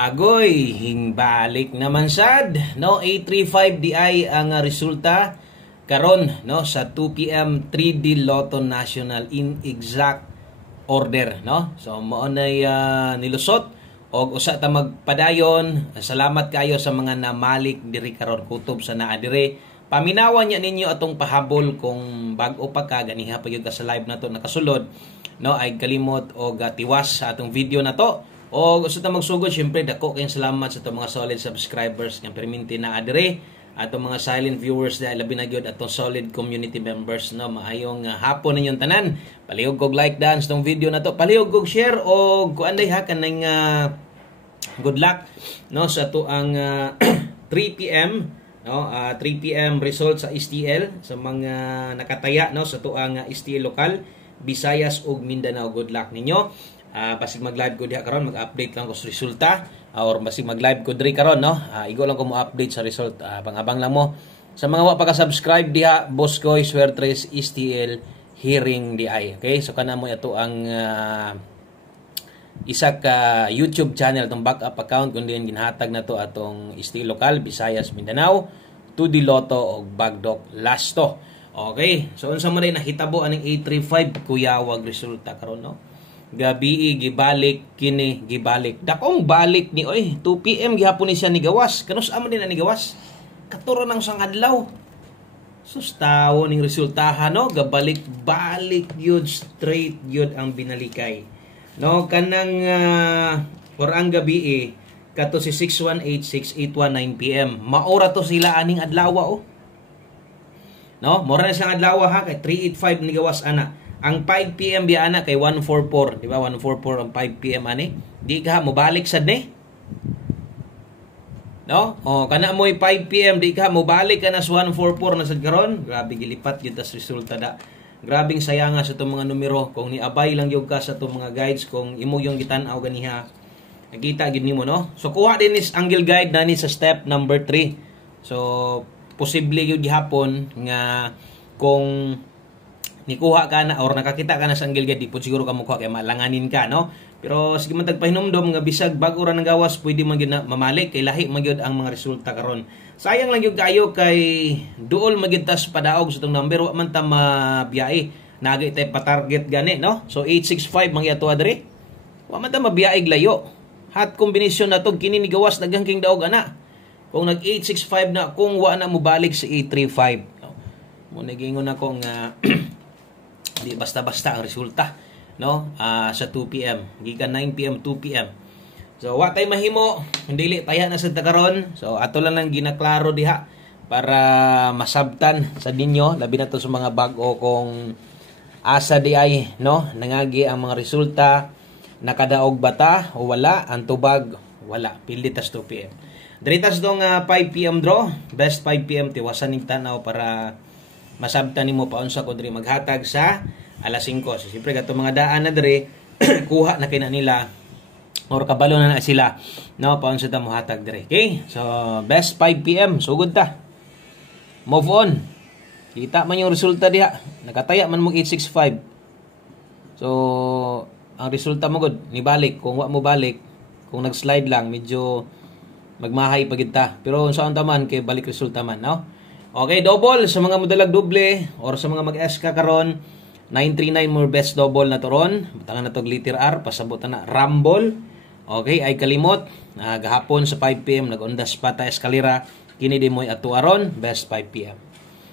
Agoy, hingbalik naman sad, no? 835 di ay ang resulta karon, no, sa 2 PM 3D Lotto National in exact order, no? So mao nay nilusot og usa ta magpadayon. Salamat kayo sa mga namalik diri karon kutob sa naa dire. Paminawan niya ninyo atong pahabol kung bag-o pa ka ganiha pa gyud ka sa live nato nakasulod, no? Ay kalimot og tiwas sa atong video na to. O gusto ta magsugod, syempre dako kayong salamat sa itong mga solid subscribers ng perminti na adire, atong mga silent viewers dahil labi na gyud atong solid community members, no? Maayong hapon ninyong tanan. Palihog kog like dance tong video na to, palihog kog share og kuanday ha kanang good luck, no, sa to ang 3 PM, no, 3 PM result sa STL sa mga nakataya, no, sa to ang STL lokal Visayas ug Mindanao. Good luck ninyo. Basig mag-live ko diha karon, mag-update lang ko sa resulta, or basig mag-live ko diri karon, no. Igo lang ko mo update sa result, pang-abang lang mo. Sa mga wa pa ka-subscribe diha, Boss Koy Swertres STL Hearing DI. Okay? So kana mo ito ang isa ka YouTube channel, tong backup account kundi ginhatag na to atong STL lokal Visayas Mindanao, 2D Lotto og Bagdok Lasto. Okay? So unsa man day nahitabo aning 835 kuyawag resulta karon, no? Gabi gibalik kini gibalik. Dakong balik ni oy 2 PM gihapon ni siya ni gawas. Kanus amo din ani gawas. Katuro nang sang adlaw. Sus tawo ning resultahan, no, gabalik-balik yun, straight yun ang binalikay. No, kanang or ang gabi kato si 618-681-9 PM. Maora to sila aning adlaw, oh. No, mora na siyang adlaw ha kay 385 ni gawas ana. Ang 5 PM biya ana kay 144, di ba? 144 ang 5 PM ani. Di ka mo balik sad ni. No? O kana mo'y 5 PM di ka mo balik ka na sa 144 na sad karon. Grabe gilipat gyud tas resulta da. Grabing sayanga sa itong mga numero kung niabay lang yung ka sa itong mga guides kung imo yung gitan-aw ganiha. Nakita gyud nimo, no? So kuha din is angle guide nani sa step number 3. So posible gyud gihapon nga kung nikuha ka na or nakakita ka na sa angle guide, di po siguro ka mukuha kay malanganin ka, no? Pero sige man tagpahinumdom nga bisag bag-o ra nang gawas pwede man gyud na mamalik kay lahi man gyud ang mga resulta karon. Sayang lang gyud kayo kay duol magyud tas padaog sa tong number wa man ta mabiyae. Nagay tay pa-target gani, no? So 865 man yato adre. Wa man ta mabiyae layo. Hot combination na to kini ni gawas daghang king daog ana. Kung nag 865 na kung wa na mo balik sa 835. No? Mo nagingon ako nga di basta-basta ang resulta, no, sa 2 PM gikan 9 PM 2 PM. So wa tay mahimo dili taya na sad ta karon. So ato lang ginaklaro diha para masabtan sa ninyo labi na to sa mga bag-o kung asa di ay, no, nangagi ang mga resulta, nakadaog bata o wala, ang tubag wala, pili tas 2 PM. Diritas dong 5 PM draw, best 5 PM tiwasan ning tanaw para masabtan nimo paunsa ko diri maghatag sa alas 5. So siyempre gato mga daan na diri kuha na kina nila or kabalo na sila, no, paunsa ta mo hatag diri. Okay? So best 5 PM sugod ta. Move on. Kita man yung resulta diha. Nakataya man mo 865. So ang resulta mo gud ni balik. Kung wa mo balik, kung nag-slide lang medyo magmahay pa gid ta. Pero unsaon ta man kay balik resulta man, no? Okay, double sa mga modalag doble or sa mga mag-SK karon 939 more best double na toron. Butangan na to glitter R, pasabot na Rumble. Okay, ay kalimot gahapon sa 5 PM nag-undas pa ta eskalera kini di moy ato aron best 5 PM.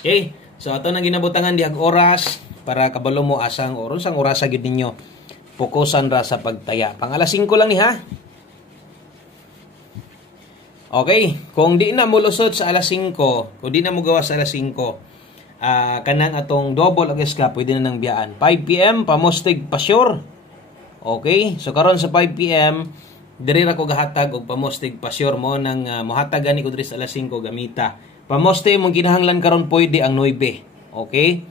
Okay, so ato nang ginabutangan diag oras para kabalo mo asang oras ang oras gyud ninyo. Fokusan ra sa pagtaya. Pang alas 5 lang ni ha. Okay, kung di na mo lusod sa alas 5, kung di na mo gawa sa alas 5, kanang atong double ag SK pwede na nang biyaan. 5 PM pamostig pa sure. Okay, so karon sa 5 PM diri ra ko gahatag og pamostig pa sure mo nang mohatag ani ko diri sa alas 5 gamita. Pamostig mong kinahanglan karon pwede ang 9. Okay?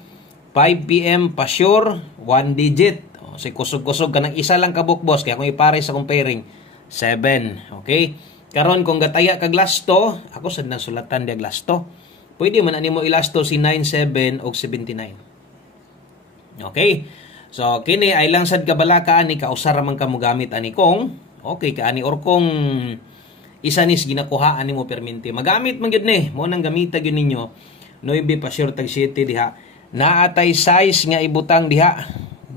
5 PM pa sure, 1 digit. Si kusog-kusog kanang isa lang ka boss kaya kung ipare sa comparing 7. Okay? Karon kung gataya kag lasto, ako sad nang sulatan diag lasto. Pwede man ani mo ilasto si 97 og 79. Okay? So kini ay lang sad kabalaka ani kausara man ka mo gamit ani kong okay kaani, or kung isa nis ginakuhaan nimo perminti, magamit man gyud ni, mo nang gamita gyud ninyo. 9 pa sure tag 7 diha. Naatay size nga ibutang diha.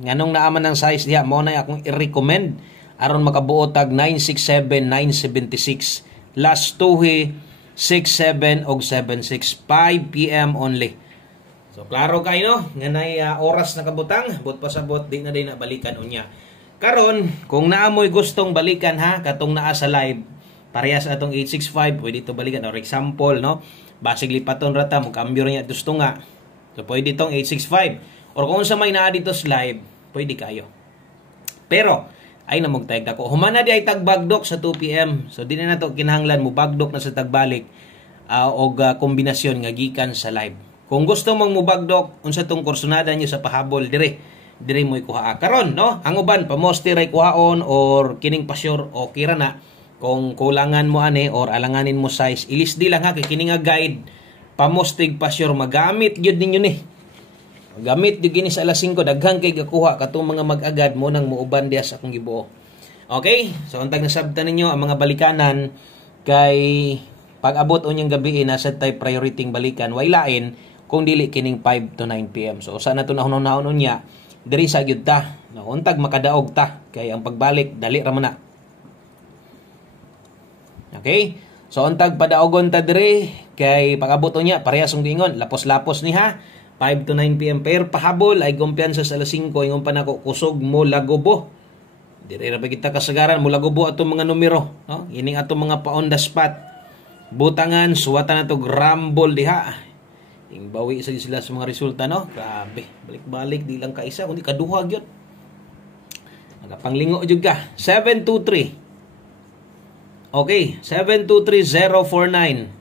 Nganong naaman ng size diha, mo na akong i-recommend aron makabuo tag 967, 976. Last 2 67 og 76, 5 PM only. So klaro kayo no, nganay oras na kabutang, but pasabot di na din balikan unya. Karon kung naamoy gustong balikan ha, katong naa sa live, parehas atong 865, pwede to balikan. Or example no, basig lipaton rata mo kambyo niya gusto nga. So pwede tong 865. Or kung sa may naa dito sa live, pwede kayo. Pero ay namog tayag ako. Humana di ay tagbagdok sa 2 PM. So di na nato kinahanglan mo bagdok na sa tagbalik og kombinasyon nga gikan sa live. Kung gusto mong mubagdok unsa tong kursunada niyo sa pahabol dire mo ikuha karon no. Ang uban pamoste ray kuhaon or kining pasyur o kira na. Kung kulangan mo ani or alanganin mo size, ilisdi lang ha kay kini nga guide pamostig pasyur magamit gyud ninyo ni. Gamit di gini sa alas 5 daghang kay gakuha katong mga mag-agad mo nang muuban diha sa akong gibuo. Okay? So untag nasabtan ninyo ang mga balikanan kay pag-abot unyang gabi nasa tay priority balikan way lain kung dili kining 5 to 9 PM. So usa na to nahon-nahon unya diri sa gyud ta. Untag makadaog ta kay ang pagbalik dali ra man na. Okay? So untag padaogon ta diri kay pag-abot unya parehas ang giingon lapos-lapos ni ha. 5 to 9 PM. Pero pahabol ay kumpiyansa sa alas 5. Ingon pa nako kusog mo lagobo. Diri ra pa kita kasagaran mo lagobo atong mga numero. No? Ining atong mga pa on the spot. Butangan, suwatan na to grambol diha. Ing bawi sa sila sa mga resulta. No? Grabe. Balik-balik. Di lang kaisa. Kundi kaduhag yun. Nagapanglingo jud ka. 723. Okay. 723-049.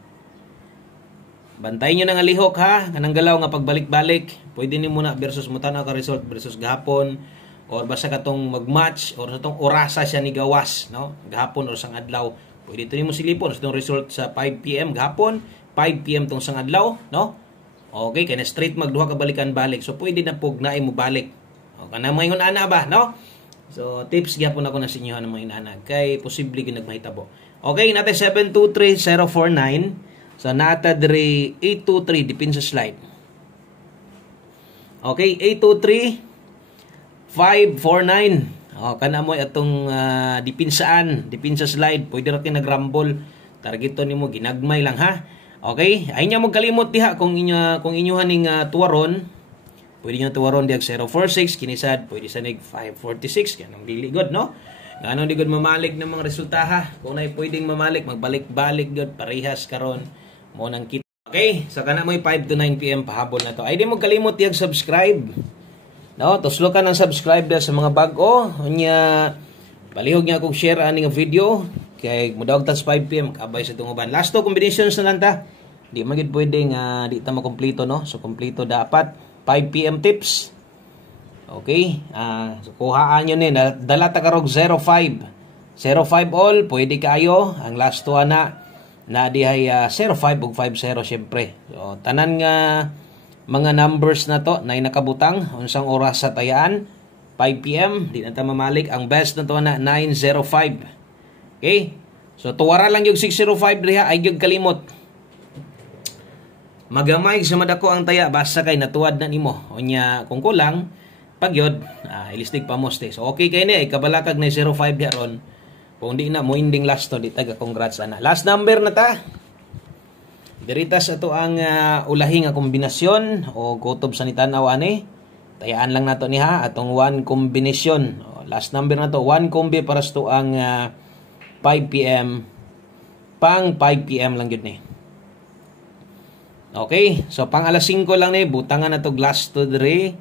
Bantayin nyo ng alihok ha, kanang galaw nga pagbalik-balik. Pwede ni muna versus mutanaw ka result versus gahapon or basta katong mag-match or sa tong orasa siya ni gawas, no? Gahapon or sang adlaw. Pwede to nimo silipon sa tong result sa 5 PM gahapon, 5 PM tong sang adlaw, no? Okay, kay na straight magduha ka balikan balik. So pwede na pug naay mo balik. O kana mga ana ba, no? So tips gyapon ako na sa inyo ng mga ana kay posible gyud nagmahitabo. Okay, natin 723-049. So, nata diri 823 dipin sa slide. Okay, 823-549. Kana mo atong dipin sa slide. Pwede ra kay nagrambol. Targeto nimo ginagmay lang ha. Okay? Ay nya mo kalimot diha kung inyuhan ning tuwaron. Pwede nyo tuwaron diag 046 kinisad pwede sa nig 546 kanang dili god no. Ngano di god mamalig ng mga resulta ha. Kung nay pwedeng mamalig magbalik-balik god parehas karon. Mo nang kita. Okay, so kana mo 5 to 9 PM pahabol na to. Ay di mo kalimot yung subscribe. No, tuslo ka ng subscribe da sa mga bag-o. Unya palihog niya kog share ani nga video kay mudawag tas 5 PM kabay sa tunguban. Last to combinations na lang ta. Di man gid pwedeng di ta makompleto no. So kompleto dapat 5 PM tips. Okay? So kuhaan nyo ni dala ta karog 05. 05 all pwede kayo. Ang last to na dihay 05 ug 50 syempre. So tanan nga mga numbers na to na nakabutang unsang oras sa tayaan 5 PM di na ta mamalik. Ang best na to na 905. Okay? So tuwara lang yung 605 diha ay yung kalimot. Magamay sa madako ang taya basta kay natuwad na nimo. Unya kung kulang pagyod ilistig pamoste. So okay kay ni kabalakag na 05 diha ron. Kung di na mo ending last to di taga congrats ana. Last number na ta. Dirita sa to ang ulahi nga kombinasyon o kutob sa nitanaw ani. Tayaan lang nato ni ha atong one combination. Last number na to, one combi para sa to ang 5 PM. Pang 5 PM lang gyud ni. Okay, so pang alas 5 lang ni butangan na to glass to dire.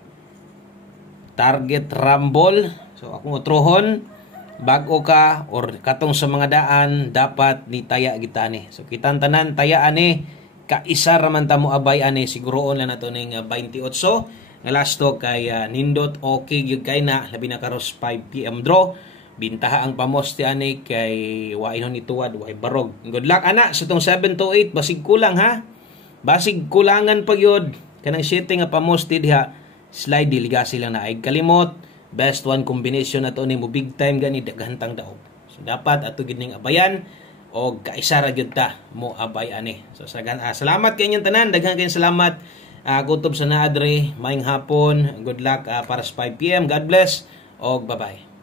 Target rumble. So akong utrohon bag-o ka or katong sa mga daan dapat ni taya gitani. So kitang tanan taya ani kaisa ra man ta mo abay ani siguroon lang nato ning 28 nga last to kay nindot okay gyud kay na labi na karos 5 PM draw. Bintaha ang pamoste ani kay wa inon ituwad wa barog. Good luck ana sa tong 7 to 8 basig kulang ha. Basig kulangan pa gyud kanang 7 nga pamoste diha slide delegasi lang na ay kalimot. Best one combination na to ni mo big time gani daghantang daog. So dapat ato gid ning abayan o kaisa ra gyud ta mo abay ani. So salamat kay inyong tanan, daghan kayong salamat. Kutob sa naadre, maayong hapon, good luck para sa 5 PM. God bless, og bye-bye.